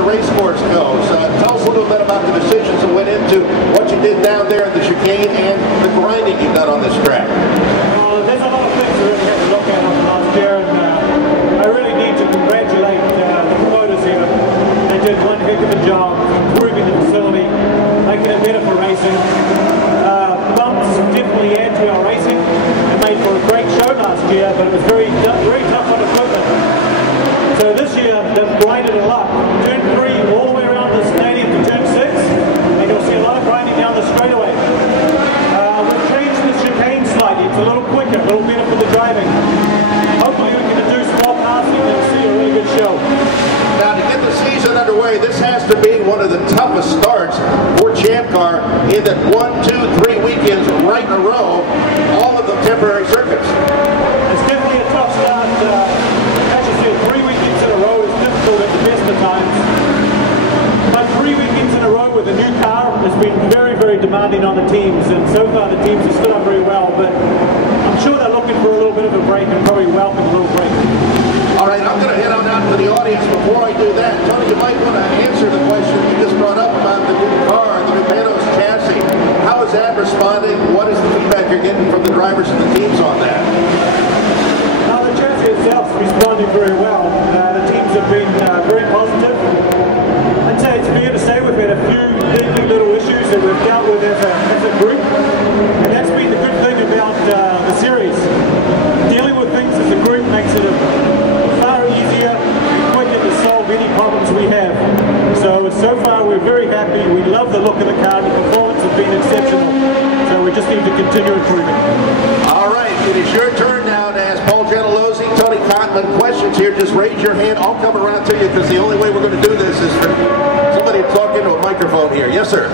the race course goes. Tell us a little bit about the decisions that went into what you did down there at the chicane and the grinding you've done on this track. Well, there's a lot of things we really had to look at over the last year, and I really need to congratulate the promoters here. They did one heck of a job improving the facility, making it better for racing. Bumps definitely add to our racing. It made for a great show last year, but it was very tough on equipment. So this year they've grinded a lot. Turn 3 all the way around the stadium to turn 6, and you'll see a lot of grinding down the straightaway. We've changed the chicane slightly. It's a little quicker, a little better for the driving. Hopefully we can induce more passing and see a really good show. Now, to get the season underway, this has to be one of the toughest starts for ChampCar in that 1, 2, 3 weekends right in a row, all of them temporary circuits. It's definitely a tough start. Actually, 3 weekends in a row is difficult at the best of times. But 3 weekends in a row with a new car has been very, very demanding on the teams, and so far the teams have stood up very well, but I'm sure they're looking for a little bit of a break and probably welcome a little break. All right, I'm going to head on out to the audience. Before I do that, Tony, you might want to answer the question you just brought up about the new car, the new Panos chassis. How is that responding? What is the feedback you're getting from the drivers and the teams on that? The chassis itself is responding very well. The teams have been very positive. I'd say it's fair to say we've had a few little issues that we've dealt with as a group, and that's been the good thing about the series. Dealing with things as a group makes it far easier and quicker to solve any problems we have. So far we're very happy. We love the look of the car. The performance has been exceptional. So we just need to continue improving. All right, it is your turn now to ask Paul Gentilozzi, Tony Cotman questions here. Just raise your hand. I'll come around to you because the only way we're going to do this is for somebody to talk into a microphone here. Yes, sir.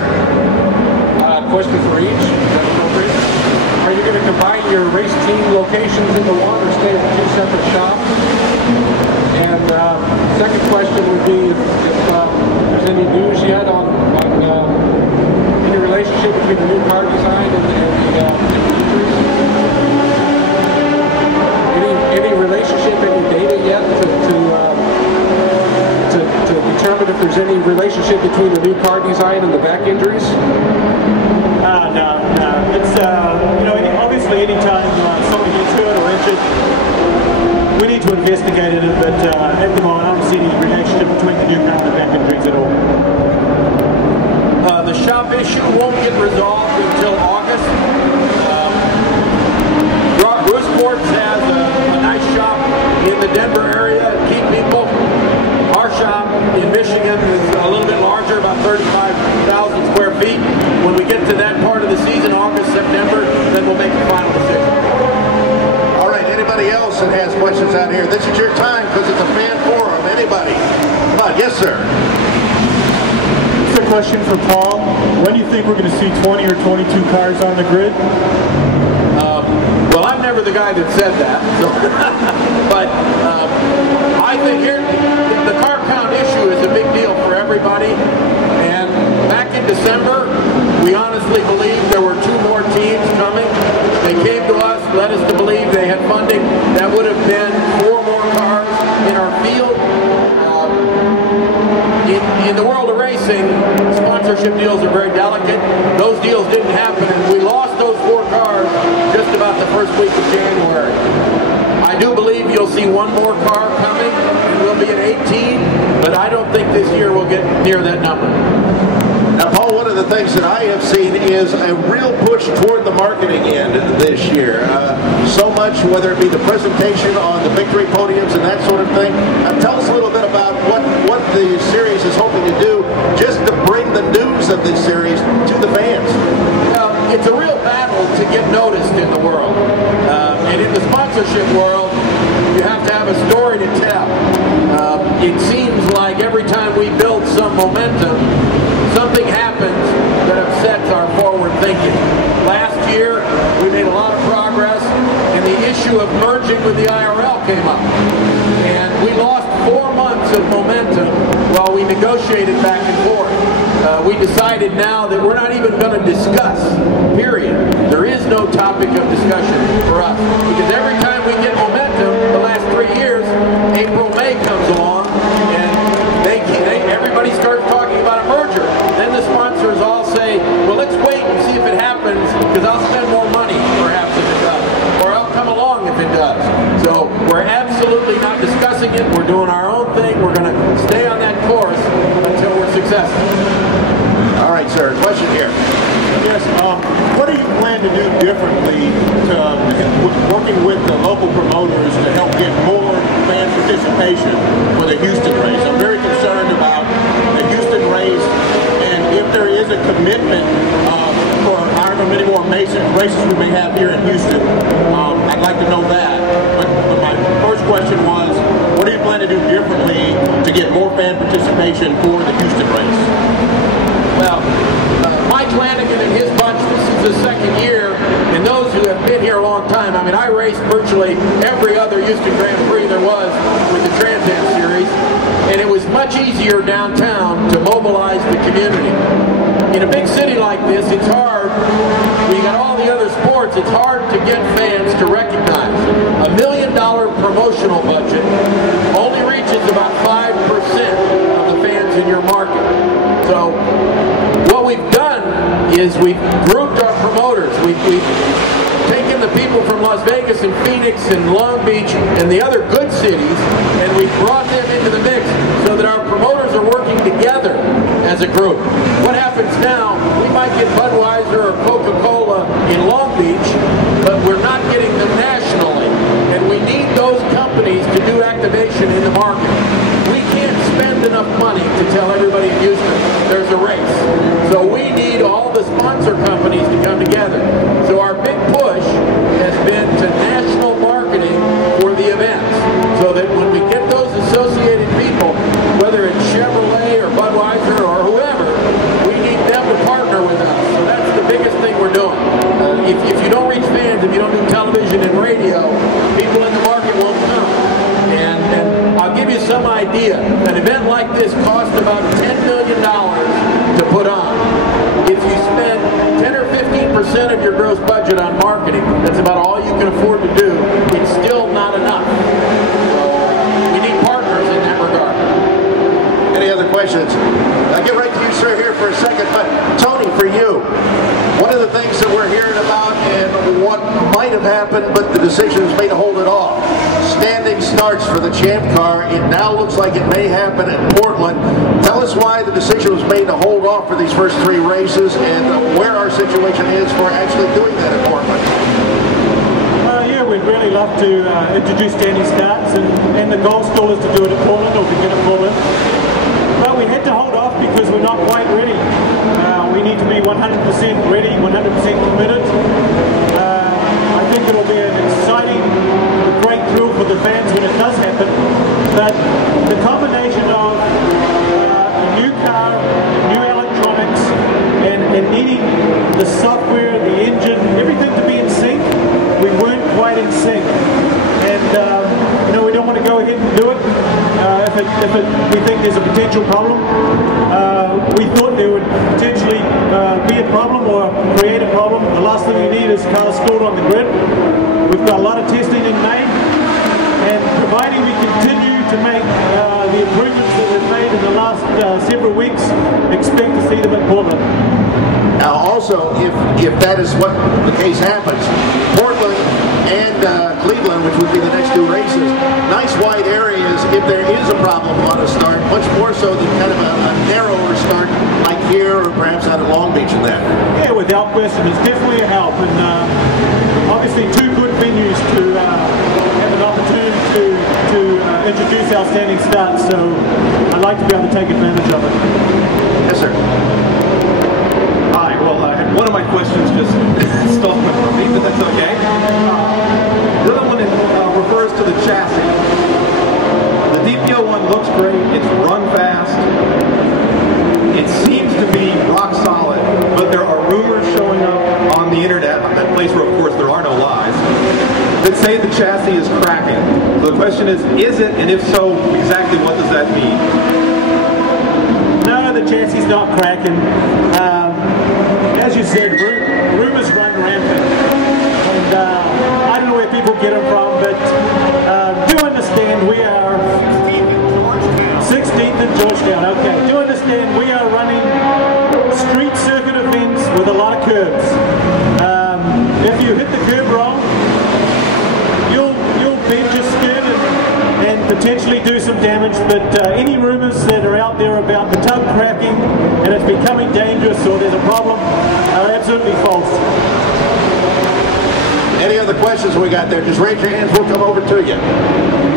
Question for each. Are you going to combine your race team locations into one or stay at 2 separate shops? And second question would be if there's any news yet on any relationship between the new car design and the injuries? Any relationship, any data yet to determine if there's any relationship between the new car design and the back injuries? No. It's, obviously any time someone gets hurt or injured, we need to investigate it, but at the moment I don't see any relationship between the new car and the back injuries at all. The shop issue won't get resolved until August. Bruce Sports has a nice shop in the Denver area, keep people. Our shop in Michigan is a little bit larger, about 35,000 square feet. When we get to that part of the season, August, September, then we'll make a final decision. All right, anybody else that has questions out here? This is your time because it's a fan forum. Anybody? Come on, yes, sir. It's a question for Paul. When do you think we're going to see 20 or 22 cars on the grid? Well, I'm never the guy that said that, so but I think here the car count issue is a big deal for everybody. And back in December, we honestly believed there were 2 more teams coming. They came to us, led us to believe they had funding. That would have been 4 more cars in our field. In the world of racing, sponsorship deals are very delicate. Those deals didn't happen, and we lost those 4 cars just about the first week of January. I do believe you'll see 1 more car coming, and we'll be at 18, but I don't think this year we'll get near that number. Now, Paul, one of the things that I have seen is a real push toward the marketing end this year. So much, whether it be the presentation on the victory podiums and that sort of thing. Tell us a little bit about what the series is hoping to do just to bring the news of this series to the fans. Well, it's a real battle to get noticed in the world. And in the sponsorship world, you have to have a story to tell. It seems like every time we build some momentum, something happens that upsets our forward thinking. Last year, we made a lot of progress, and the issue of merging with the IRL came up. And we lost 4 months of momentum while we negotiated back and forth. We decided now that we're not even going to discuss, period. There is no topic of discussion for us. Because every time we get momentum, the last 3 years, April, May comes along, and everybody right, sir. Question here. Yes, what do you plan to do differently working with the local promoters to help get more fan participation for the Houston race? I'm very concerned about the Houston race, and if there is a commitment for however many more races we may have here in Houston, I'd like to know that. But my first question was, what do you plan to do differently to get more fan participation for the Houston race? Well, Mike Lanigan and his bunch, this is the second year, and those who have been here a long time, I mean, I raced virtually every other Houston Grand Prix there was with the Trans Am Series, and it was much easier downtown to mobilize the community. In a big city like this, it's hard, when you got all the other sports, it's hard to get fans to recognize. $1 million promotional budget only reaches about 5% of the fans in your market. So what we've done is we've grouped our promoters. We've taken the people from Las Vegas and Phoenix and Long Beach and the other good cities, and we've brought them into the mix so that our promoters are working together as a group. What happens now, we might get Budweiser or Coca-Cola in Long Beach, but we're not getting them nationally. And we need those companies to do activation in the market. We can't spend enough money to tell everybody in Houston there's a race. So we need all the sponsor companies to come together. So our big push has been to national marketing for the events. So that when we get those associated people, whether it's Chevrolet or Budweiser or whoever, we need them to partner with us. So that's the biggest thing we're doing. If you don't reach fans, if you don't do television and radio, people in the market won't come. And I'll give you some idea. An event like this costs about $10 million to put on. If you spend 10 or 15% of your gross budget on marketing, that's about all you can afford to do. It's still not enough. So we need partners in that regard. Any other questions? I'll get right to you, sir, here for a second. But Tony, for you, one of the things that we're hearing about and what might have happened, but the decision was made to hold it off. Standing starts for the ChampCar. It now looks like it may happen at Portland. Tell us why the decision was made to hold off for these first 3 races and where our situation is for actually doing that at Portland. Yeah, we'd really love to introduce standing starts, and the goal still is to do it at Portland or begin at Portland. But we had to hold off because we're not quite ready. We need to be 100% ready, 100% committed. I think it'll be an exciting, great thrill for the fans when it does happen. But the combination of a new car, new electronics, and needing the software, the engine, everything to be in sync, we weren't quite in sync. And we don't want to go ahead and do it if we think there's a potential problem. We thought there would potentially be a problem or create a problem. The last thing we need is cars stored on the grid. We've got a lot of testing in May, and providing we continue to make the improvements that we've made in the last several weeks, expect to see them at Portland. Now also, if that is what the case happens, Portland and Cleveland, which would be the next 2 races, nice wide areas if there is a problem on a start, much more so than kind of a narrower start like here or perhaps out at Long Beach and that. Yeah, without question, it's definitely a help, and obviously 2 good venues to have an opportunity to introduce our standing starts, so I'd like to be able to take advantage of it. Yes, sir. Hi, well, one of my questions just stolen from me, but that's okay. The other one refers to the chassis. The DPO one looks great, it's run fast, it seems to be rock solid, but there are rumors showing up on the internet, on that place where of course there are no lies, that say the chassis is cracking. So the question is it, and if so, exactly what does that mean? No, the chassis is not cracking. As you said, rumors run rampant, and I don't know where people get them from, but do understand we are 16th in Georgetown. Okay, do understand we are running street circuit events with a lot of curves. If you hit the curb wrong, you'll bend your skid and potentially do some damage. But any rumors that are out there about the tub cracking, and it's becoming dangerous or there's a problem are absolutely false. Any other questions we got there? Just raise your hands. We'll come over to you.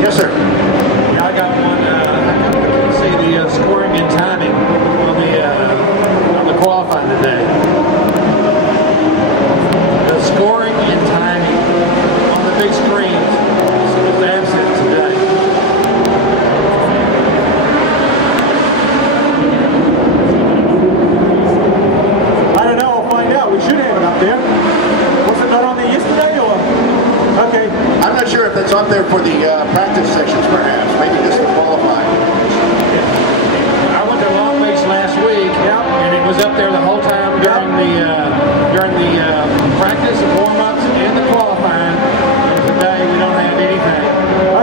Yes, sir. Yeah, I got one. I can see the scoring and timing on the qualifying today. The scoring and timing on the big screen is absent today. I don't know. I'll find out. We should have it up there. Was it not on there yesterday, or? Okay. I'm not sure if that's up there for the practice sections, perhaps. Maybe just the qualifying. I went to Long Beach last week, and it was up there the whole time during the practice, warm-ups, and the qualifying. And today we don't have anything.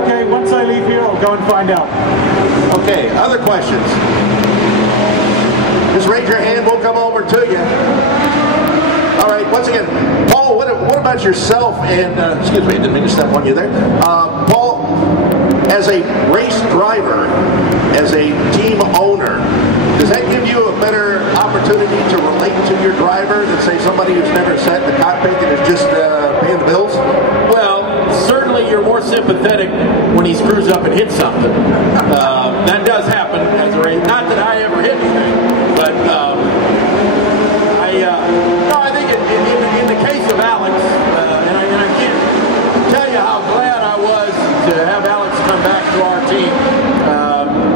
Okay, once I leave here, I'll go and find out. Okay, other questions? Just raise your hand, we'll come over to you. All right, once again, Paul, what about yourself and, excuse me, I didn't mean to step on you there. Paul, as a race driver, as a team owner, does that give you a better opportunity to relate to your driver than, say, somebody who's never sat in the cockpit and is just paying the bills? Well, certainly you're more sympathetic when he screws up and hits something. That does happen as a race. Not that I ever hit anything, but I think in the case of Alex, and I can't tell you how glad I was to have Alex come back to our team.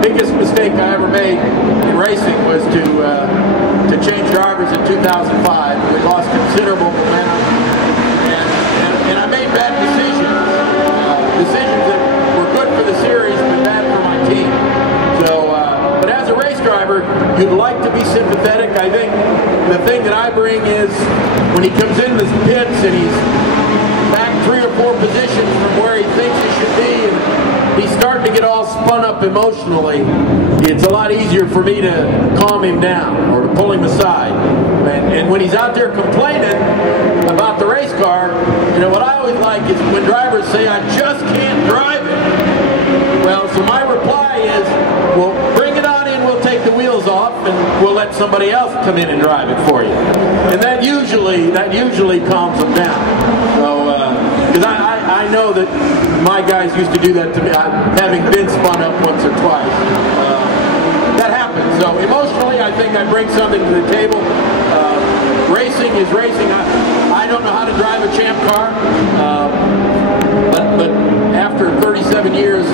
Biggest mistake I ever made in racing was to change drivers in 2005. We lost considerable momentum, and I made bad decisions. Decisions that were good for the series, but bad for my team. So, but as a race driver, you'd like to be sympathetic. I think the thing that I bring is when he comes in the pits and he's back 3 or 4 positions from where he thinks he should be, and he's starting to get all spun up emotionally, it's a lot easier for me to calm him down or to pull him aside. And when he's out there complaining about the race car, you know, what I always like is when drivers say, I just can't drive it. Well, so my reply is, well, bring it on in, we'll take the wheels off, and we'll let somebody else come in and drive it for you. And that usually calms them down. So, because I know that my guys used to do that to me, having been spun up once or twice. That happens. So emotionally, I think I bring something to the table. Racing is racing. I don't know how to drive a ChampCar, but after 37 years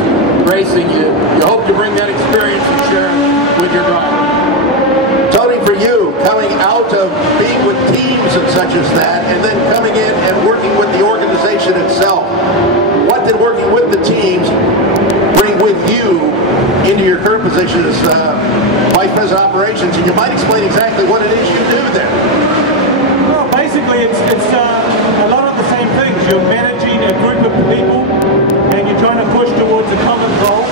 racing, you hope to bring that experience and share it with your driver. Tony, for you, coming out of being with teams and such as that, and then coming in and working with the organization itself, what did working with the teams bring with you into your current position as Vice President of Operations? And you might explain exactly what it is you do there. Well, basically, it's a lot of the same things. You're managing a group of people, and you're trying to push towards a common goal.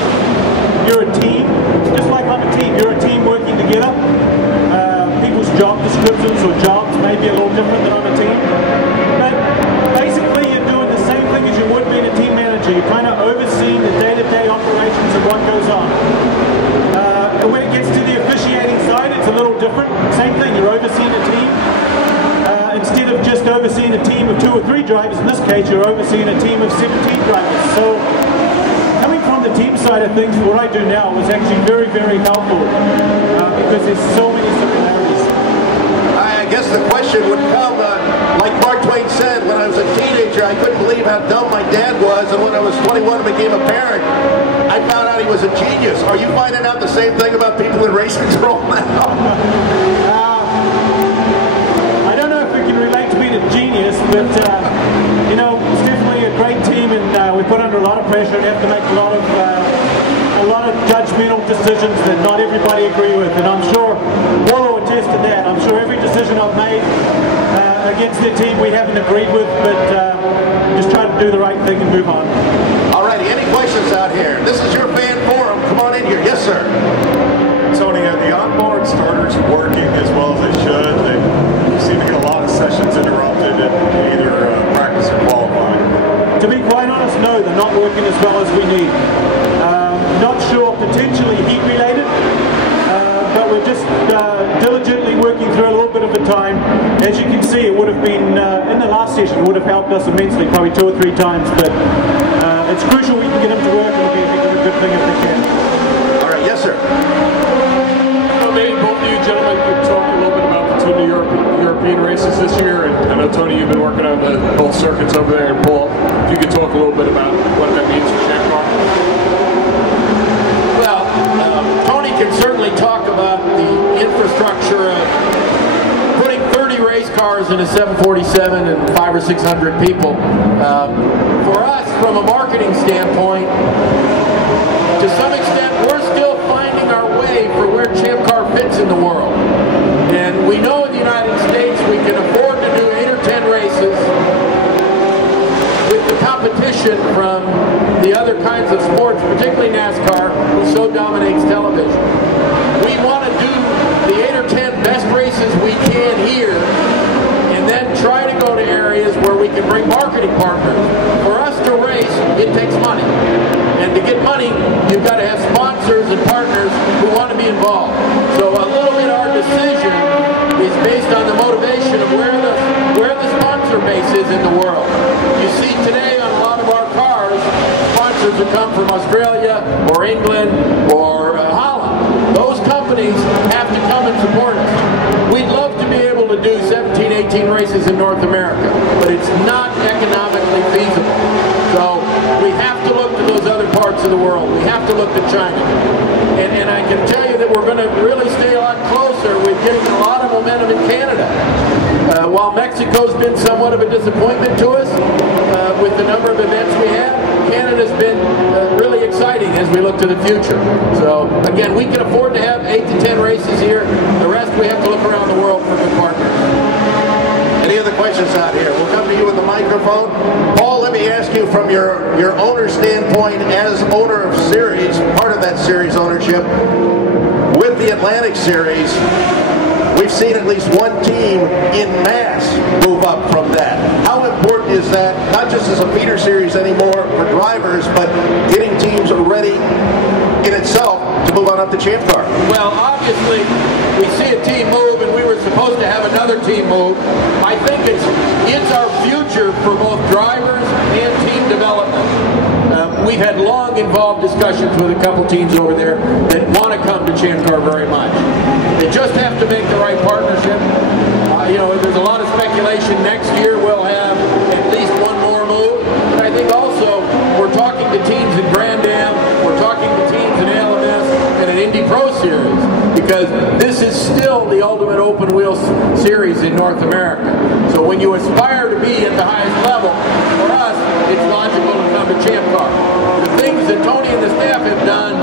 You're a team, just like I'm a team. You're a team working together. People's job descriptions or jobs may be a little different than on a team. But basically, you're doing the same thing as you would being a team manager. You're kind of overseeing the day-to-day operations of what goes on. And when it gets to the officiating side, it's a little different. Same thing, you're overseeing a team. Instead of just overseeing a team of 2 or 3 drivers, in this case, you're overseeing a team of 17 drivers. So, coming from the team side of things, what I do now was actually very, very helpful because there's so many similarities. I guess the question would come, like Mark Twain said, when I was a teenager, I couldn't believe how dumb my dad was, and when I was 21 and became a parent, I found out he was a genius. Are you finding out the same thing about people in race control now? I don't know if we can relate to being a genius, but you know, it's definitely a great team, and we put under a lot of pressure and have to make a lot of judgmental decisions that not everybody agree with. And I'm sure Wallo will attest to that. I'm sure every decision I've made against their team we haven't agreed with, but just try to do the right thing and move on. Alrighty, any questions out here? This is your fan forum. Come on in here. Yes, sir. Tony, are the onboard starters working as well as they should? They seem to get a lot of sessions interrupted in either practice or qualifying. To be quite honest, no, they're not working as well as we need. Not sure, potentially heat related, but we're just diligent as you can see, it would have been, in the last session, it would have helped us immensely, probably 2 or 3 times, but it's crucial we can get them to work, and it'll be a good thing if they can. All right, yes, sir. Well, maybe both of you gentlemen could talk a little bit about the 2 New European races this year, and I know, Tony, you've been working on both circuits over there, and Paul, if you could talk a little bit about what that means for ChampCar. Well, Tony can certainly talk about the infrastructure of putting 30 race cars in a 747 and 500 or 600 people. For us, from a marketing standpoint, to some extent, we're still finding our way for where ChampCar fits in the world. And we know in the United States we can afford to do 8 or 10 races with the competition from the other kinds of sports, particularly NASCAR, who so dominates television. We want to do the 8 or 10 best races we can here, and then try to go to areas where we can bring marketing partners. For us to race, it takes money. And to get money, you've got to have sponsors and partners who want to be involved. So a little bit our decision is based on the motivation of where the sponsor base is in the world. You see today on a lot of our cars, sponsors who come from Australia or England or Holland. Those companies have to come and support us. We'd love to be able to do 17, 18 races in North America, but it's not economically feasible. So we have to look to those other parts of the world. We have to look to China. And I can tell you that we're going to really stay a lot closer with getting a lot of momentum in Canada. While Mexico's been somewhat of a disappointment to us with the number of events we have, Canada's been really exciting as we look to the future. So again, we can afford to have 8 to 10 races here. The rest we have to look around the world for good partners. Any other questions out here? We'll come to you with the microphone. Paul, let me ask you from your owner standpoint as owner of series, part of that series ownership, with the Atlantic Series, we've seen at least one team in mass move up from that. How important is that, not just as a feeder series anymore for drivers, but getting teams ready in itself to move on up to ChampCar? Well, obviously, we see a team move, and we were supposed to have another team move. I think it's our future for both drivers and team development. We've had long involved discussions with a couple teams over there that want to come to ChampCar very much. They just have to make the right partnership. You know, there's a lot of speculation next year we'll have at least one more move. But I think also we're talking to teams in Grand Am, we're talking to teams in ALMS and an Indy Pro Series, because this is still the ultimate open wheel series in North America. So when you aspire to be at the highest level, for us, it's logical to come to ChampCar. The things that Tony and the staff have done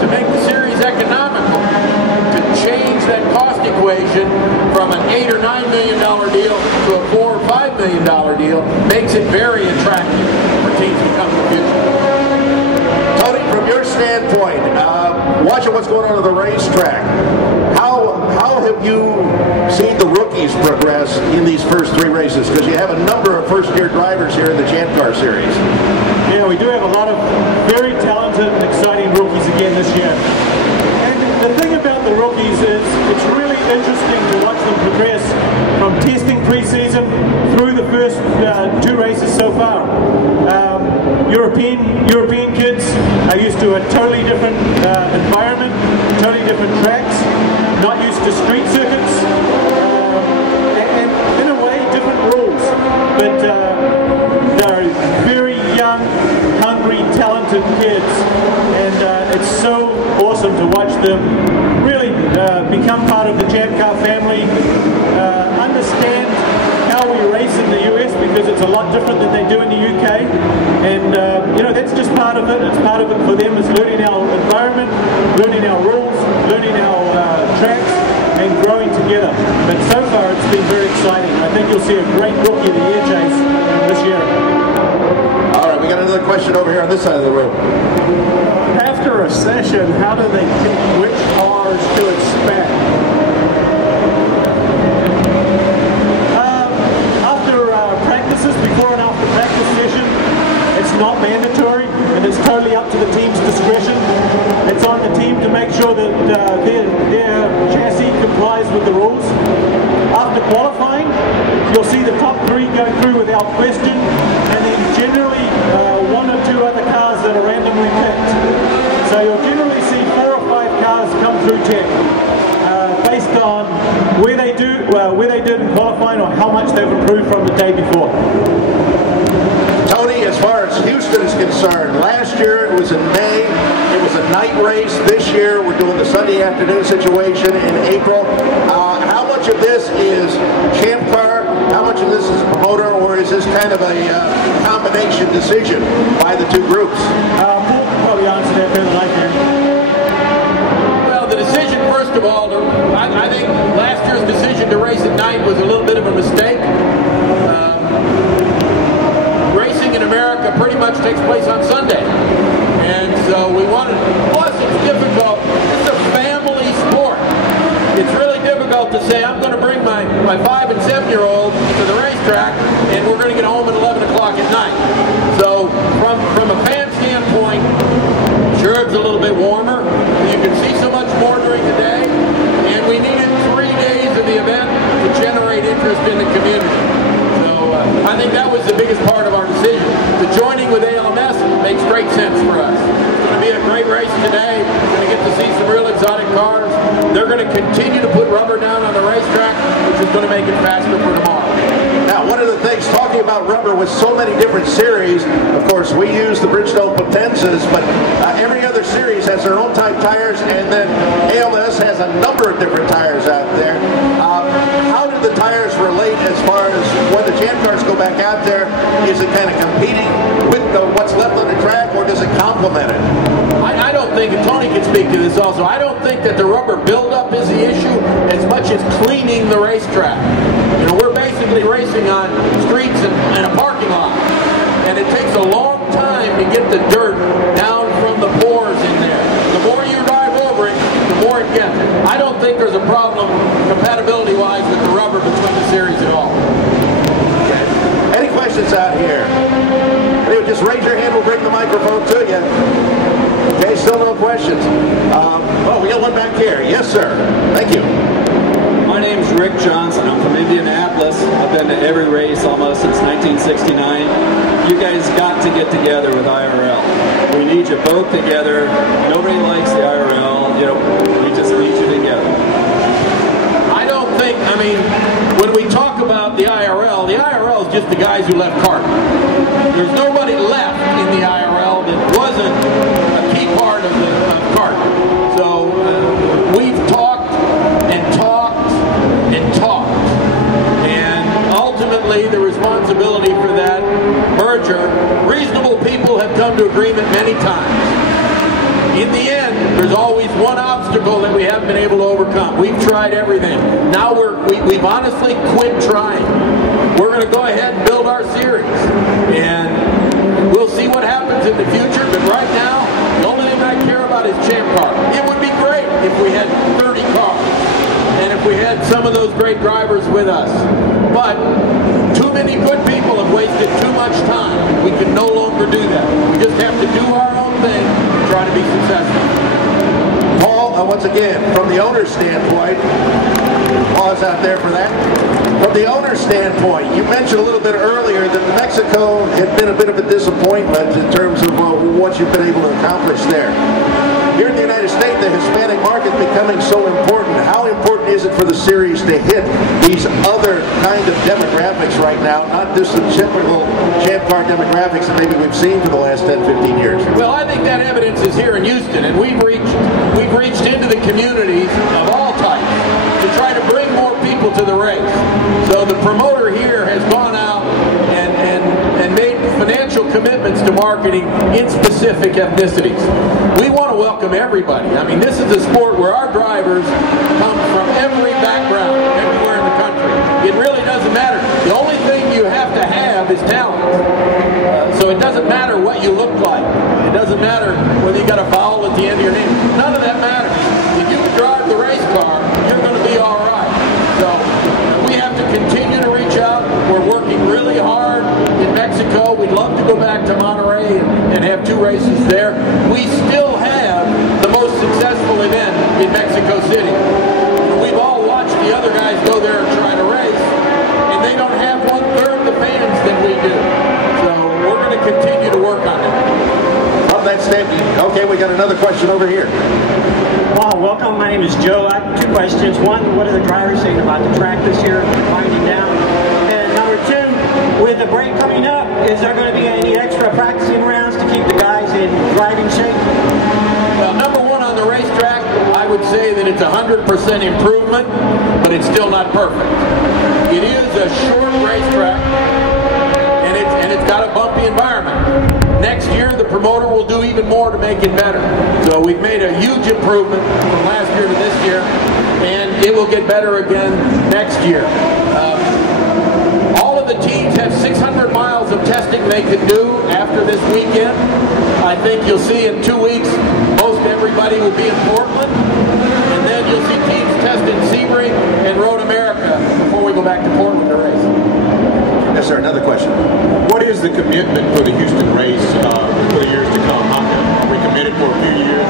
to make the series economical, to change that cost equation from an $8 or $9 million deal to a $4 or $5 million deal, makes it very attractive for teams to come to the future. Tony, from your standpoint, watching what's going on at the racetrack, how have you seen the rookies progress in these first 3 races? Because you have a number of first-year drivers here in the ChampCar Series. Yeah, we do have a lot of very talented and exciting rookies again this year. And the thing about the rookies is it's really interesting to watch them progress from testing pre-season through the first 2 races so far. European kids are used to a totally different environment, totally different tracks, not used to street circuits, and in a way different rules. But they're very young, hungry, talented kids, and it's so awesome to watch them really become part of the ChampCar family, understand how we race in the US, because it's a lot different than they do in the UK, and you know, that's just part of it. It's part of it for them is learning our environment, learning our rules, learning our tracks, and growing together. But so far it's been very exciting. I think you'll see a great Rookie of the Year chase this year. All right, we got another question over here on this side of the room. After a session, how do they pick which cars to expect? Before and after practice session, it's not mandatory, and it's totally up to the team's discretion. It's on the team to make sure that their chassis complies with the rules. After qualifying, you'll see the top 3 go through without question, and then generally 1 or 2 other cars that are randomly picked. So you'll generally see 4 or 5 cars come through tech, based on where they did in qualifying or how much they've improved from the day before. Tony, as far as Houston is concerned, last year it was in May, it was a night race. This year we're doing the Sunday afternoon situation in April. How much of this is ChampCar, how much of this is a promoter, or is this kind of a combination decision by the 2 groups? Paul can probably answer that better than I can. Well, the decision, first of all, I think last year's decision to race at night was a little bit of a mistake. Racing in America pretty much takes place on Sunday. And so we wanted, plus it's difficult, it's a family sport. It's really difficult to say, I'm going to bring my 5 and 7-year-olds to the racetrack and we're going to get home at 11 o'clock at night. So from a fan standpoint, sure it's a little bit warmer. You can see so much more during the day. And we needed 3 days of the event to generate interest in the community. I think that was the biggest part of our decision. The joining with ALMS makes great sense for us. It's going to be a great race today. We're going to get to see some real exotic cars. They're going to continue to put rubber down on the racetrack, which is going to make it faster for tomorrow. Now, one of the things, talking about rubber with so many different series, of course, we use the Bridgestone Potenzas, but every other series has their own type tires, and then ALS has a number of different tires out there. How do the tires relate as far as when the ChampCars go back out there? Is it kind of competing with what's left on the track, or does it complement it? I don't think, and Tony can speak to this also, I don't think that the rubber buildup is the issue as much as cleaning the racetrack. You know, we're basically racing on streets and a parking lot, and it takes a long time to get the dirt down from the pores in there. The more you drive over it, the more it gets. I don't think there's a problem compatibility-wise with the rubber between the series at all. Okay. Any questions out here? Anyway, just raise your hand, we'll bring the microphone to you. Okay, still no questions. Oh, we got one back here. Yes, sir. Thank you. My name's Rick Johnson. I'm from Indianapolis. I've been to every race almost since 1969. You guys got to get together with IRL. We need you both together. Nobody likes the IRL. You know, we just need you together. I don't think, I mean, when we talk about the IRL is just the guys who left CART. There's nobody left in the IRL that wasn't a key part of CART. So we've talked and talked and talked, and ultimately the responsibility for that merger, reasonable people have come to agreement many times. In the end, there's always one obstacle that we haven't been able to overcome. We've tried everything. Now we've honestly quit trying. We're going to go ahead and build our series, and we'll see what happens in the future. But right now, the only thing I care about is ChampCar. It would be great if we had 30 cars, and if we had some of those great drivers with us. But too many good people have wasted too much time. We can no longer do that. We just have to do our own thing and try to be successful. Paul, once again, from the owner's standpoint, pause out there for that. From the owner's standpoint, you mentioned a little bit earlier that Mexico had been a bit of a disappointment in terms of what you've been able to accomplish there. Here in the United States, the Hispanic market becoming so important. How important is it for the series to hit these other kind of demographics right now, not just the typical ChampCar demographics that maybe we've seen for the last 10, 15 years? Well, I think that evidence is here in Houston, and we've reached into the communities of all types to try to bring more people to the race. So the promoter here has gone out and made financial commitments to marketing in specific ethnicities. We want to welcome everybody. I mean, this is a sport where our drivers come from every background, everywhere in the country. It really doesn't matter. The only thing you have to have is talent. So it doesn't matter what you look like. It doesn't matter whether you got a vowel at the end of your name. None of that matters. If you can drive the race car, you're going to be all right. So we have to continue to reach out. We're working really hard in Mexico. We'd love to go back to Monterey and have 2 races there. We still have the most successful event in Mexico City. We've all watched the other guys go there and try to race, and they don't have question over here. Well, welcome. My name is Joe. I have 2 questions. One, what are the drivers saying about the track this year, winding down? And number 2, with the break coming up, is there going to be any extra practicing rounds to keep the guys in driving shape? Well, number 1 on the racetrack, I would say that it's 100% improvement, but it's still not perfect. It is a short racetrack, and it's got a bumpy environment. Next year, the promoter will do even more to make it better. So we've made a huge improvement from last year to this year, and it will get better again next year. All of the teams have 600 miles of testing they can do after this weekend. I think you'll see in 2 weeks, most everybody will be in Portland, and then you'll see teams test in Sebring and Road America before we go back to Portland to race. Yes, sir. Another question. What is the commitment for the Houston race for the years to come? Are we committed for a few years?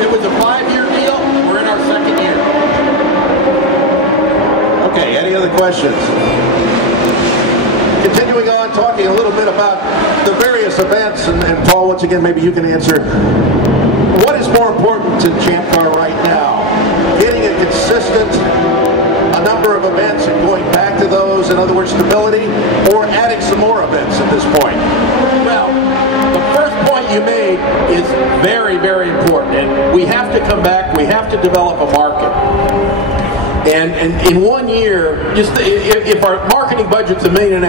It was a 5-year deal. We're in our 2nd year. Okay, any other questions? Continuing on, talking a little bit about the various events, and Paul, once again, maybe you can answer. What is more important to ChampCar right now? Getting a consistent number of events and going back to those, in other words, stability, or adding some more events at this point? Well, the first point you made is very, very important, and we have to come back, we have to develop a market. And in 1 year, just if our marketing budget's $1.5 million,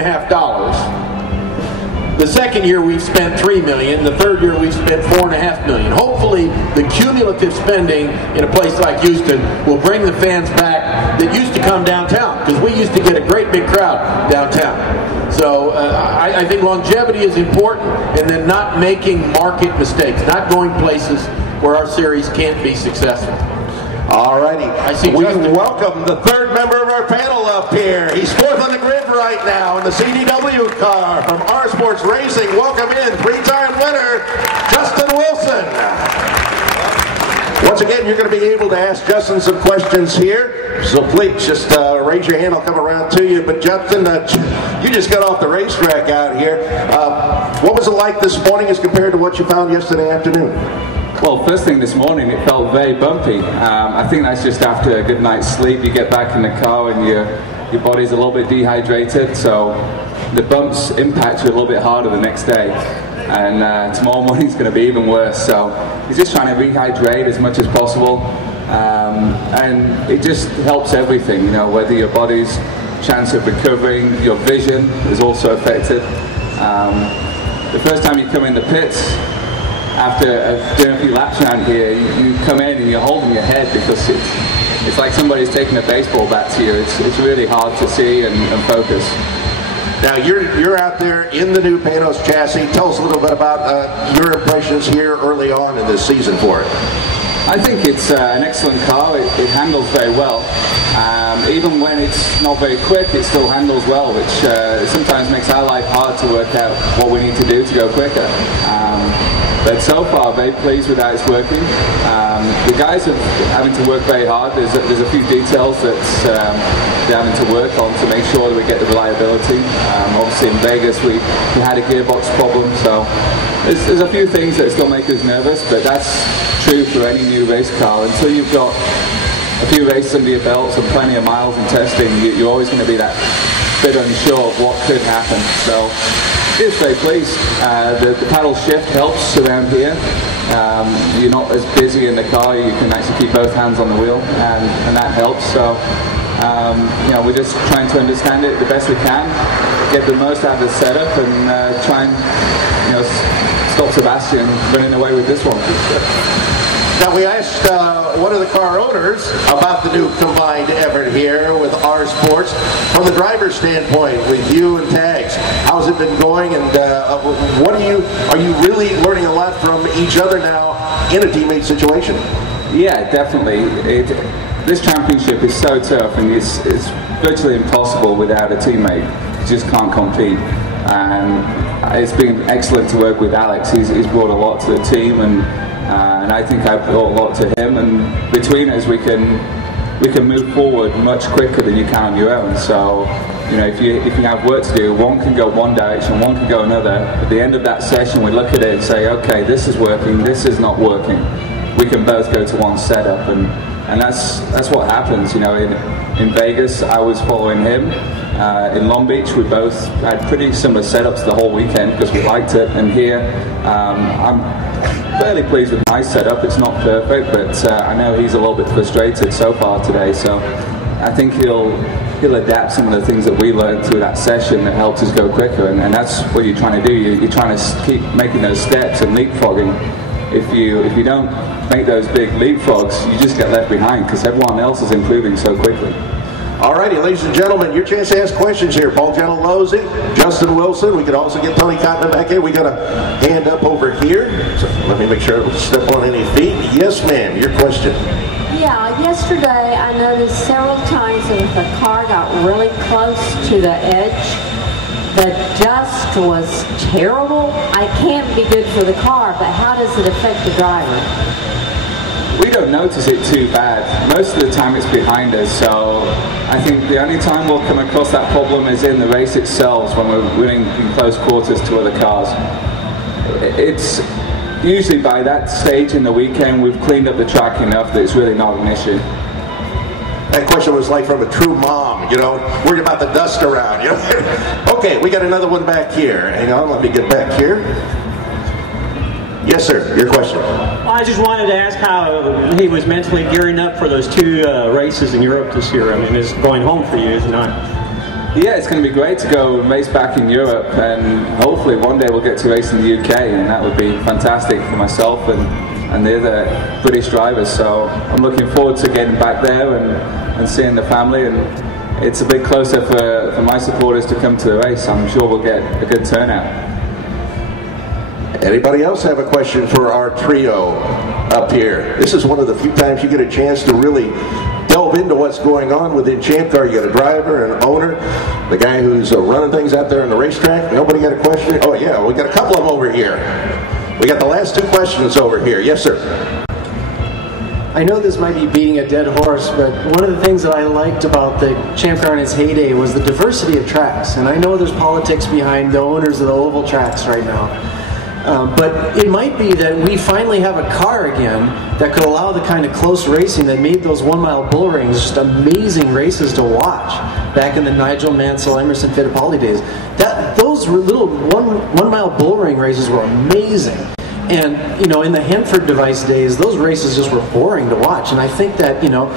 the 2nd year we've spent $3 million, the 3rd year we've spent $4.5 million. Hopefully the cumulative spending in a place like Houston will bring the fans back that used to come downtown, because we used to get a great big crowd downtown. So I think longevity is important, and then not making market mistakes, not going places where our series can't be successful. All righty. We welcome the 3rd member of our panel up here. He's 4th on the grid right now in the CDW car from R Sports Racing. Welcome in, 3-time winner, Justin Wilson. Once again, you're going to be able to ask Justin some questions here, so please just raise your hand. I'll come around to you. But Justin, you just got off the racetrack out here. What was it like this morning as compared to what you found yesterday afternoon? Well, first thing this morning, it felt very bumpy. I think that's just after a good night's sleep. You get back in the car and your body's a little bit dehydrated, so the bumps impact you a little bit harder the next day. And tomorrow morning's going to be even worse. So you're just trying to rehydrate as much as possible. And it just helps everything, you know, whether your body's chance of recovering, your vision is also affected. The first time you come in the pits, after doing a few laps around here, you come in and you're holding your head because it's like somebody's taking a baseball bat to you. It's really hard to see and focus. Now you're out there in the new Panos chassis. Tell us a little bit about your impressions here early on in this season for it. I think it's an excellent car. It handles very well. Even when it's not very quick, it still handles well, which sometimes makes our life hard to work out what we need to do to go quicker. But so far, very pleased with how it's working. The guys are having to work very hard. There's a few details that they're having to work on to make sure that we get the reliability. Obviously in Vegas we had a gearbox problem, so there's a few things that still make us nervous, but that's true for any new race car. Until you've got a few races under your belts and plenty of miles in testing, you're always going to be that bit unsure of what could happen. So just very pleased. The paddle shift helps around here. You're not as busy in the car. You can actually keep both hands on the wheel, and that helps. So you know, we're just trying to understand it the best we can, get the most out of the setup, and try and, you know, stop Sebastian running away with this one. Now we asked one of the car owners about the new combined effort here with R Sports. From the driver's standpoint, with you and Tags, how's it been going, and are you really learning a lot from each other now in a teammate situation? Yeah, definitely. This championship is so tough, and it's virtually impossible without a teammate. You just can't compete. And it's been excellent to work with Alex. He's brought a lot to the team, and I think I've brought a lot to him. And between us, we can move forward much quicker than you can on your own. So You know, if you have work to do, one can go one direction, one can go another. At the end of that session, we look at it and say, okay, this is working, this is not working. We can both go to one setup, and that's what happens. You know, in Vegas, I was following him. In Long Beach, we both had pretty similar setups the whole weekend because we liked it. And here, I'm fairly pleased with my setup. It's not perfect, but I know he's a little bit frustrated so far today. So I think he'll adapt some of the things that we learned through that session that helps us go quicker. And that's what you're trying to do. You're trying to keep making those steps and leapfrogging. If you don't make those big leapfrogs, you just get left behind because everyone else is improving so quickly. All righty, ladies and gentlemen, your chance to ask questions here. Paul Gentilozzi, Justin Wilson. We could also get Tony Cotman back here. We got a hand up over here. So let me make sure I don't step on any feet. Yes, ma'am, your question. Yeah, yesterday I noticed several times that if the car got really close to the edge, the dust was terrible. I can't be good for the car, but how does it affect the driver? We don't notice it too bad. Most of the time it's behind us, so I think the only time we'll come across that problem is in the race itself when we're winning in close quarters to other cars. It's usually by that stage in the weekend we've cleaned up the track enough that it's really not an issue. That question was like from a true mom, you know, worried about the dust around, you know. Okay, we got another one back here. Hang on, let me get back here. Yes, sir, your question. Well, I just wanted to ask how he was mentally gearing up for those two races in Europe this year. I mean, it's going home for you, is it not? Yeah, it's going to be great to go and race back in Europe, and hopefully one day we'll get to race in the UK, and that would be fantastic for myself and the other British drivers. So I'm looking forward to getting back there and seeing the family, and it's a bit closer for my supporters to come to the race. I'm sure we'll get a good turnout. Anybody else have a question for our trio up here? This is one of the few times you get a chance to really delve into what's going on within ChampCar. You got a driver, an owner, the guy who's running things out there on the racetrack. Nobody got a question? Oh yeah, we got a couple of them over here. We got the last two questions over here. Yes, sir. I know this might be beating a dead horse, but one of the things that I liked about the ChampCar in its heyday was the diversity of tracks. And I know there's politics behind the owners of the oval tracks right now. But it might be that we finally have a car again that could allow the kind of close racing that made those 1 mile bull rings just amazing races to watch back in the Nigel Mansell, Emerson Fittipaldi days. Those little one mile bull ring races were amazing. And, you know, in the Hanford device days, those races just were boring to watch. And I think that, you know,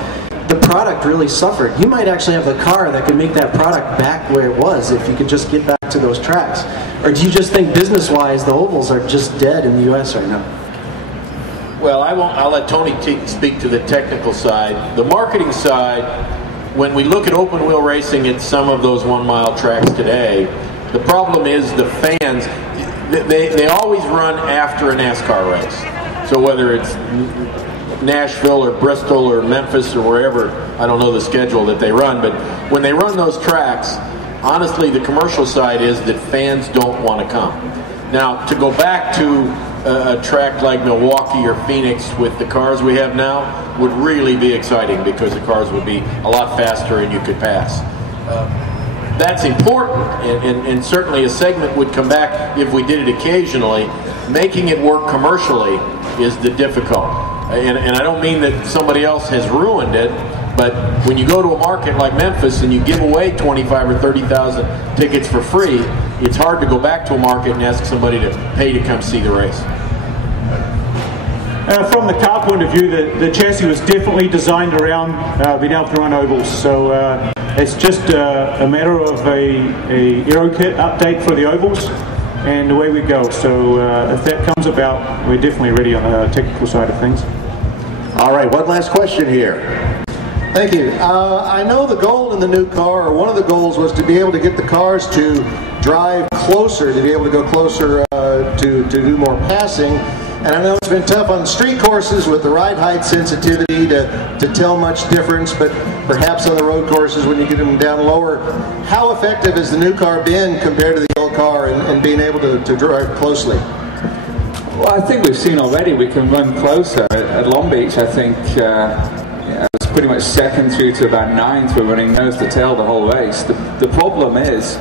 the product really suffered. You might actually have a car that could make that product back where it was if you could just get back to those tracks. Or do you just think business-wise the ovals are just dead in the U.S. right now? Well, I'll let Tony speak to the technical side. The marketing side, when we look at open wheel racing at some of those 1 mile tracks today, the problem is the fans, they always run after a NASCAR race. So whether it's Nashville or Bristol or Memphis or wherever, I don't know the schedule that they run, but when they run those tracks, honestly, the commercial side is that fans don't want to come. Now, to go back to a track like Milwaukee or Phoenix with the cars we have now would really be exciting because the cars would be a lot faster and you could pass. That's important, and certainly a segment would come back if we did it occasionally. Making it work commercially is the difficult. And I don't mean that somebody else has ruined it, but when you go to a market like Memphis and you give away 25 or 30,000 tickets for free, it's hard to go back to a market and ask somebody to pay to come see the race. From the car point of view, the chassis was definitely designed around being able to run ovals. So it's just a matter of a aero kit update for the ovals, and away we go. So if that comes about, we're definitely ready on the technical side of things. All right, one last question here. Thank you. I know the goal in the new car, or one of the goals, was to be able to get the cars to drive closer, to be able to go closer to do more passing. And I know it's been tough on the street courses with the ride height sensitivity to tell much difference, but perhaps on the road courses when you get them down lower, how effective has the new car been compared to the old car in being able to drive closely? Well, I think we've seen already we can run closer. At Long Beach, I think it was pretty much second through to about ninth were running nose to tail the whole race. The problem is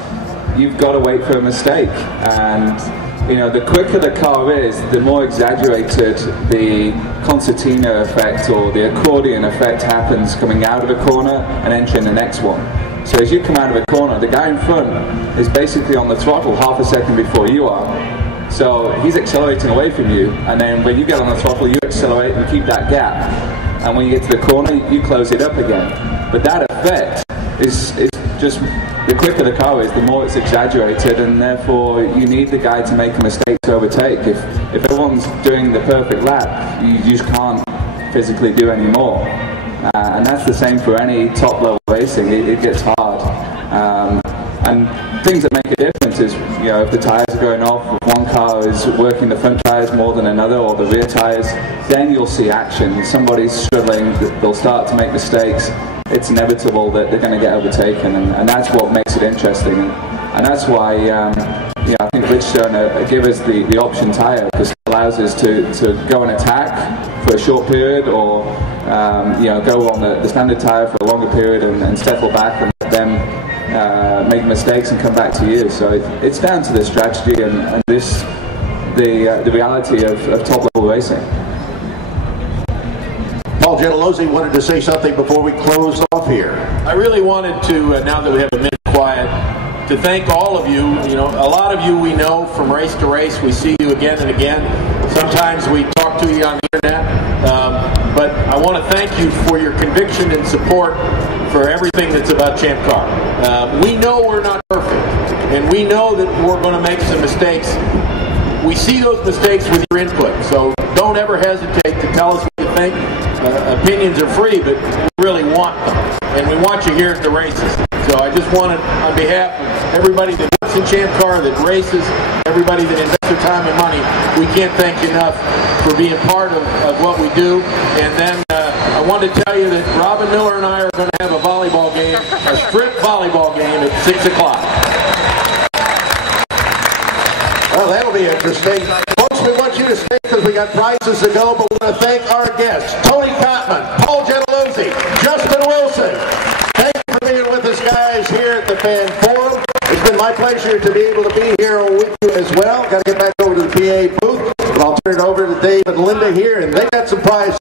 you've got to wait for a mistake, and the quicker the car is, the more exaggerated the concertina effect or the accordion effect happens coming out of a corner and entering the next one. So as you come out of a corner, the guy in front is basically on the throttle half a second before you are. So he's accelerating away from you, and then when you get on the throttle, you accelerate and keep that gap. And when you get to the corner, you close it up again. But that effect is just, the quicker the car is, the more it's exaggerated, and therefore you need the guy to make a mistake to overtake. If everyone's doing the perfect lap, you just can't physically do any more. And that's the same for any top-level racing. It gets hard. And things that make a difference is, if the tires are going off, if one car is working the front tires more than another, or the rear tires, then you'll see action. Somebody's struggling, they'll start to make mistakes. It's inevitable that they're going to get overtaken, and that's what makes it interesting. And that's why, I think Bridgestone give us the option tire, because it allows us to go and attack for a short period, or go on the standard tire for a longer period and settle back and let them make mistakes and come back to you. So it's down to the strategy and the reality of top-level racing. Paul Gentilozzi wanted to say something before we close off here. I really wanted to, now that we have a minute quiet, to thank all of you. A lot of you we know from race to race. We see you again and again. Sometimes we talk to you on the internet. But I want to thank you for your conviction and support for everything that's about ChampCar. We know we're not perfect, and we know that we're going to make some mistakes. We see those mistakes with your input, so don't ever hesitate to tell us what you think. Opinions are free, but we really want them, and we want you here at the races. So I just wanted, on behalf of everybody that works in ChampCar, that races, everybody that invests their time and money, we can't thank you enough for being part of what we do. And then I wanted to tell you that Robin Miller and I are going to have a volleyball game, a strip volleyball game at 6 o'clock. Well, that'll be interesting. Folks, we want you to stay because we got prizes to go, but we want to thank our guests, Tony Cotman, Paul Gentilozzi, Justin Wilson. Thank you for being with us, guys, here at the Fan Forum. It's been my pleasure to be able to be here with you as well. Got to get back over to the PA booth, but I'll turn it over to Dave and Linda here, and they got some prizes.